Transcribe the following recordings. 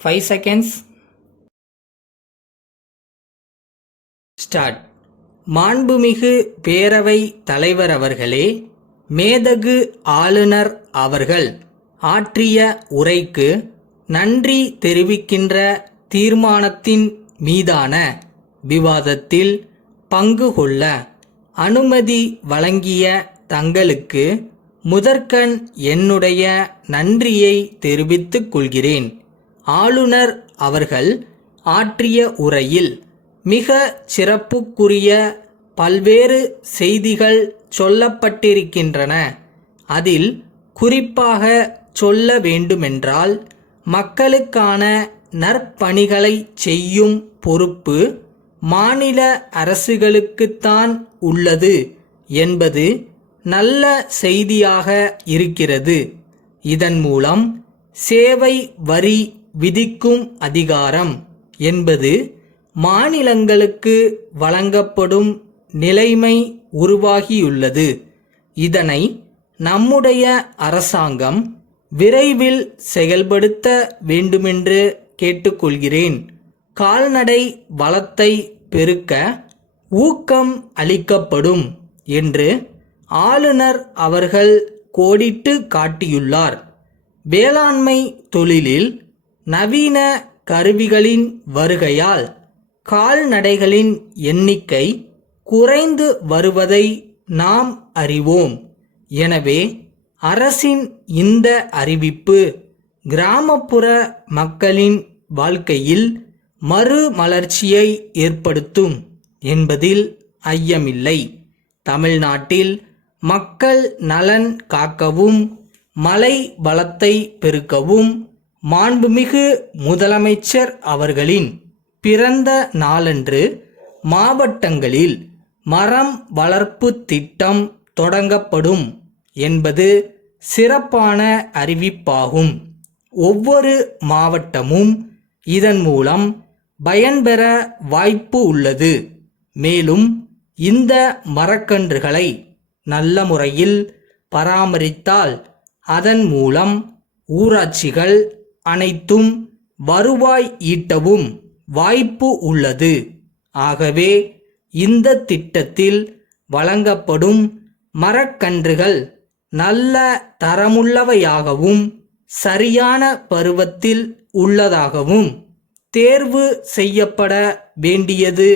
5 seconds. Start. மாண்புமிகு பேரவை தலைவர் அவர்களே, மேதகு ஆளுநர் அவர்கள் ஆற்றிய உரைக்கு நன்றி தெரிவிக்கின்ற தீர்மானத்தின் மீதான விவாதத்தில் பங்கு கொள்ள அனுமதி வழங்கிய தங்களுக்கு முதற்கண் என்னுடைய நன்றியை தெரிவித்துக் கொள்கிறேன். ஆளுநர் அவர்கள் ஆற்றிய உரையில் மிக சிறப்புக்குரிய பல்வேறு செய்திகள் சொல்லப்பட்டிருக்கின்றன. அதில் குறிப்பாக சொல்ல வேண்டுமென்றால், மக்களுக்கான நற்பணிகளை செய்யும் பொறுப்பு மாநில அரசுகளுக்குத்தான் உள்ளது என்பது நல்ல செய்தியாக இருக்கிறது. இதன் மூலம் சேவை வரி விதிக்கும் அதிகாரம் என்பது மாநிலங்களுக்கு வழங்கப்படும் நிலைமை உருவாகியுள்ளது. இதனை நம்முடைய அரசாங்கம் விரைவில் செயல்படுத்த வேண்டுமென்று கேட்டுக்கொள்கிறேன். கால்நடை வளத்தை பெருக்க ஊக்கம் அளிக்கப்படும் என்று ஆளுநர் அவர்கள் கோடிட்டு காட்டியுள்ளார். வேளாண்மை தொழிலில் நவீன கருவிகளின் வருகையால் கால்நடைகளின் எண்ணிக்கை குறைந்து வருவதை நாம் அறிவோம். எனவே அரசின் இந்த அறிவிப்பு கிராமப்புற மக்களின் வாழ்க்கையில் மறுமலர்ச்சியை ஏற்படுத்தும் என்பதில் ஐயமில்லை. தமிழ்நாட்டில் மக்கள் நலன் காக்கவும் மழை வளத்தை பெருக்கவும் மாண்புமிகு முதலமைச்சர் அவர்களின் பிறந்த நாளன்று மாவட்டங்களில் மரம் வளர்ப்பு திட்டம் தொடங்கப்படும் என்பது சிறப்பான அறிவிப்பாகும். ஒவ்வொரு மாவட்டமும் இதன் மூலம் பயன்பெற வாய்ப்பு உள்ளது. மேலும் இந்த மரக்கன்றுகளை நல்ல முறையில் பராமரித்தால் அதன் மூலம் ஊராட்சிகள் அனைத்தும் வருவாய் ஈட்டவும் வாய்ப்பு உள்ளது. ஆகவே இந்த திட்டத்தில் வழங்கப்படும் மரக்கன்றுகள் நல்ல தரமுள்ளவையாகவும் சரியான பருவத்தில் உள்ளதாகவும் தேர்வு செய்யப்பட வேண்டியது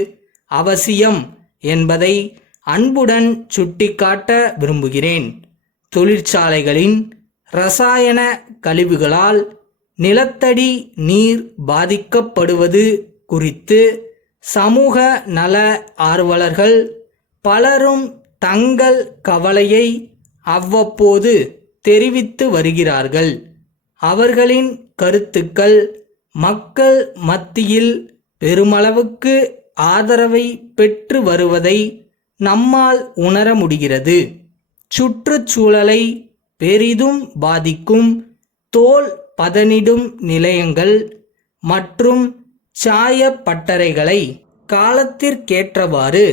அவசியம் என்பதை அன்புடன் சுட்டிக்காட்ட விரும்புகிறேன். தொழிற்சாலைகளின் இரசாயன கழிவுகளால் நிலத்தடி நீர் பாதிக்கப்படுவது குறித்து சமூக நல ஆர்வலர்கள் பலரும் தங்கள் கவலையை அவ்வப்போது தெரிவித்து வருகிறார்கள். அவர்களின் கருத்துக்கள் மக்கள் மத்தியில் பெருமளவுக்கு ஆதரவை பெற்று வருவதை நம்மால் உணர முடிகிறது. சுற்றுச்சூழலை பெரிதும் பாதிக்கும் தோல் பதனிடும் நிலையங்கள் மற்றும் சாயப்பட்டறைகளை காலத்திற்கேற்றவாறு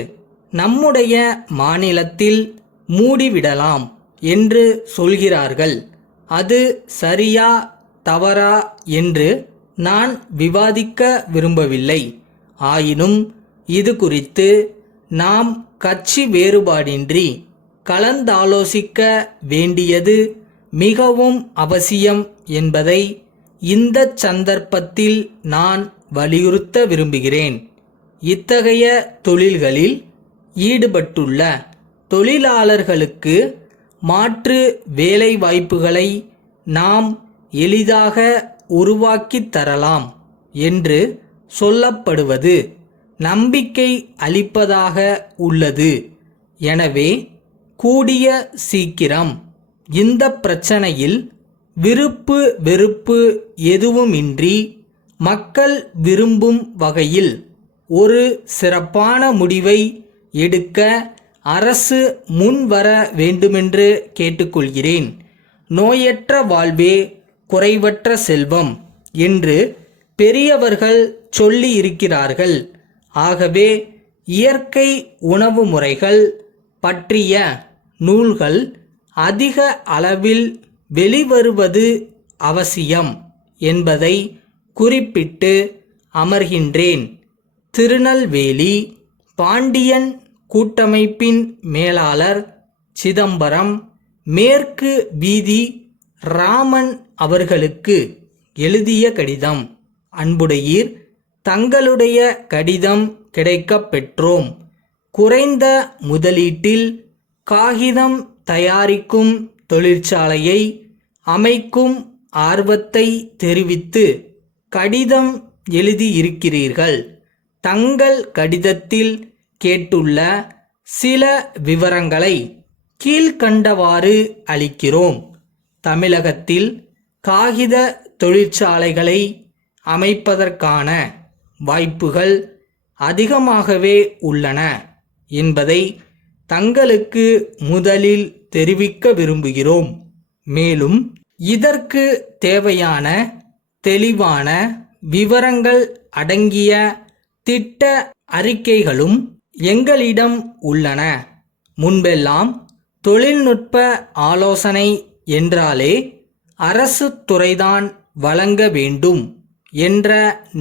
நம்முடைய மாநிலத்தில் மூடிவிடலாம் என்று சொல்கிறார்கள். அது சரியா தவறா என்று நான் விவாதிக்க விரும்பவில்லை. ஆயினும் இது குறித்து நாம் கட்சி வேறுபாடின்றி கலந்தாலோசிக்க வேண்டியது மிகவும் அவசியம் என்பதை இந்த சந்தர்ப்பத்தில் நான் வலியுறுத்த விரும்புகிறேன். இத்தகைய தொழில்களில் ஈடுபட்டுள்ள தொழிலாளர்களுக்கு மாற்று வேலைவாய்ப்புகளை நாம் எளிதாக உருவாக்கித் தரலாம் என்று சொல்லப்படுவது நம்பிக்கை அளிப்பதாக உள்ளது. எனவே கூடிய சீக்கிரம் இந்த பிரச்சனையில் விருப்பு வெறுப்பு எதுவுமின்றி மக்கள் விரும்பும் வகையில் ஒரு சிறப்பான முடிவை எடுக்க அரசு முன்வர வேண்டுமென்று கேட்டுக்கொள்கிறேன். நோயற்ற வாழ்வே குறைவற்ற செல்வம் என்று பெரியவர்கள் சொல்லி இருக்கிறார்கள். ஆகவே இயற்கை உணவு முறைகள் பற்றிய நூல்கள் அதிக அளவில் வெளிவருவது அவசியம் என்பதை குறிப்பிட்டு அமர்கின்றேன். திருநெல்வேலி பாண்டியன் கூட்டமைப்பின் மேலாளர் சிதம்பரம் மேற்கு வீதி ராமன் அவர்களுக்கு எழுதிய கடிதம். அன்புடையீர், தங்களுடைய கடிதம் கிடைக்கப் பெற்றோம். குறைந்த முதலீட்டில் காகிதம் தயாரிக்கும் தொழிற்சாலையை அமைக்கும் ஆர்வத்தை தெரிவித்து கடிதம் எழுதியிருக்கிறீர்கள். தங்கள் கடிதத்தில் கேட்டுள்ள சில விவரங்களை கீழ்க்கண்டவாறு அளிக்கிறோம். தமிழகத்தில் காகித தொழிற்சாலைகளை அமைப்பதற்கான வாய்ப்புகள் அதிகமாகவே உள்ளன என்பதை தங்களுக்கு முதலில் தெரிவிக்க விரும்புகிறோம். மேலும் இதற்கு தேவையான தெளிவான விவரங்கள் அடங்கிய திட்ட அறிக்கைகளும் எங்களிடம் உள்ளன. முன்பெல்லாம் தொழில்நுட்ப ஆலோசனை என்றாலே அரசு துறைதான் வழங்க வேண்டும் என்ற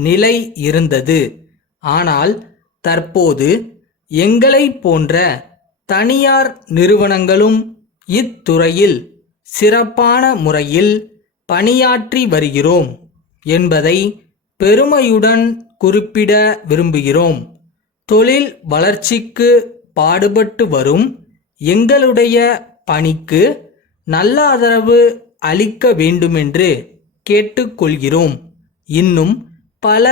நிலை இருந்தது. ஆனால் தற்போது எங்களை போன்ற தனியார் நிறுவனங்களும் இத்துறையில் சிறப்பான முறையில் பணியாற்றி வருகிறோம் என்பதை பெருமையுடன் குறிப்பிட விரும்புகிறோம். தொழில் வளர்ச்சிக்கு பாடுபட்டு வரும் எங்களுடைய பணிக்கு நல்ல ஆதரவு அளிக்க வேண்டுமென்று கேட்டுக்கொள்கிறோம். இன்னும் பல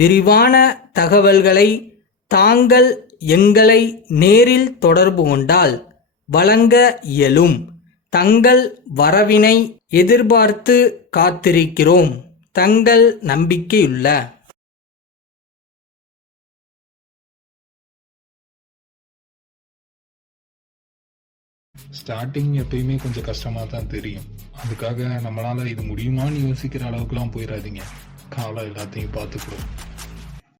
விரிவான தகவல்களை தாங்கள் எங்களை நேரில் தொடர்பு கொண்டால் வழங்க இயலும். தங்கள் வரவினை எதிர்பார்த்து காத்திருக்கிறோம். தங்கள் நம்பிக்கையுள்ள ஸ்டார்டிங் எப்பயுமே கொஞ்சம் கஷ்டமாக தான் தெரியும். அதுக்காக நம்மளால் இது முடியுமான்னு யோசிக்கிற அளவுக்குலாம் போயிடாதீங்க. காலம் எல்லாத்தையும் பார்த்துக்கிறோம்.